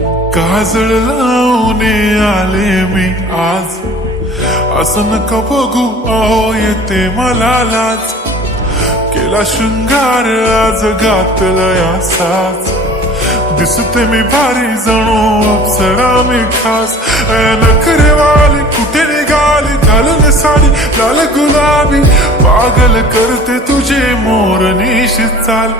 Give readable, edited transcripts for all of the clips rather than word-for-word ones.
काजळ लावून आले मी आज, असं नका बघू अहो येते मला लाज. केला शृंगार आज घातलाय असाच, दिसते मी भारी जणू अप्सरा मी खास. नखरेवाली कुठे निघाली घालून साडी लाल गुलाबी, पागल करते तुझे मोरनीश चाल.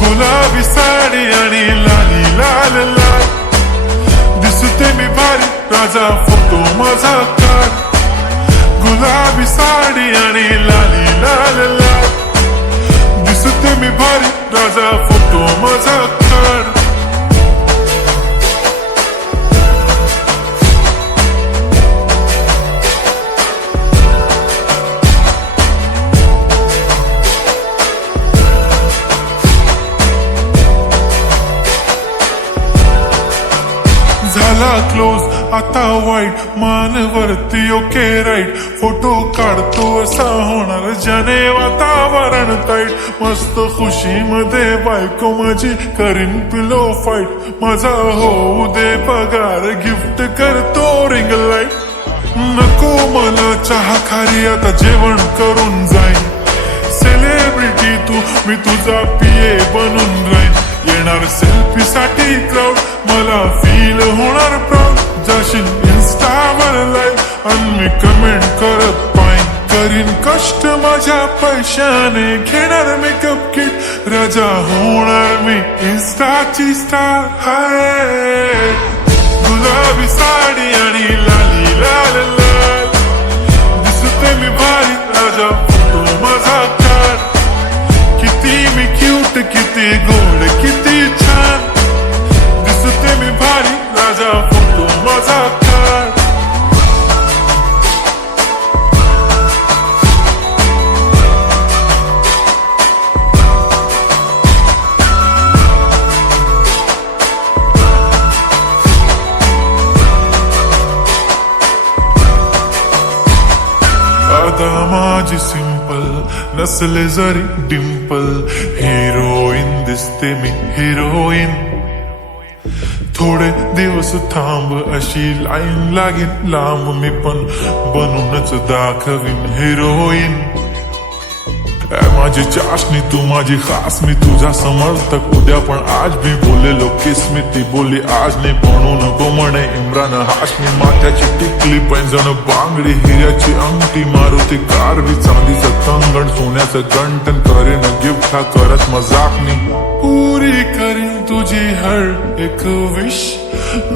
गुलाबी साडी आणि लाली लाल लाल, दिसते मी भारी राजा फोटो माझा काढ. गुलाबी साडी आणि लाली लाल लाल, दिसते मी भारी राजा फोटो माझा काढ. झाला क्लोज आता वाईट, मान वरती ओके राईट. फोटो काढतो असा होणार ज्याने वातावरण ताईट. मस्त खुशी मध्ये बायको माझी करीन पिलो फाईट. माझा होऊ दे पगार गिफ्ट करतो रिंग लाईट. नको मला चहा खारी आता जेवण करून जाईन. सेलिब्रिटी तू मी तुझा पिये बनून राहीन. येणार सेल्फी साठी क्राऊड मला फील होणार प्राऊड. जाशील इन्स्टावर लाईव्ह आणि मी कमेंट करत पाईन. करीन कष्ट माझ्या पैशाने घेणार मेकअप किट. राजा होणार मी इन्स्टाची स्टार. हाय गुलाबी साडी आणि लाली लाल लाल, दिसते मी भारी राजा फोटो माझा काढ. किती मी क्यूट किती गोड किती छान, दिसते मी भारी राजा फोटो माझा काढ. आता माझी सिंपल नसले जरी डिंपल, हिरोईन दिसते मी हिरोईन. थोडे दिवस थांब अशी लाईन लागेल लांब, मी पण बनूनच दाखवीन हिरोईन. माझी चाशनी तू माझी खास, मी तुझा समर्थक उद्या पण आज मी बोलेलो किस मी. ती बोली आज नाही बनू नको म्हणे इम्रान हाशमी. माथ्याची टिकली पैंजण बांगडी हिऱ्याची अंगठी, मारुती कारवी चांदीचं कंगण सोन्याचं गंटन. करीन गिफ्ट हा करत मजाक मी, पुरी करीन तुझी हर एक विश.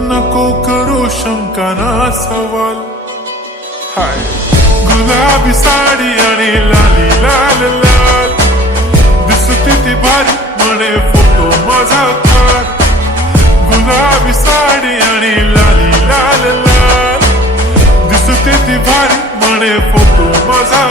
नको करू शंका ना सवाल. हाय गुलाबी साडी आणि लाली लाल लाल, दिसते ती भारी म्हणे फोटो माझा काढ. गुलाबी साडी आणि लाली लाल लाल, दिसते ती भारी म्हणे फोटो माझा.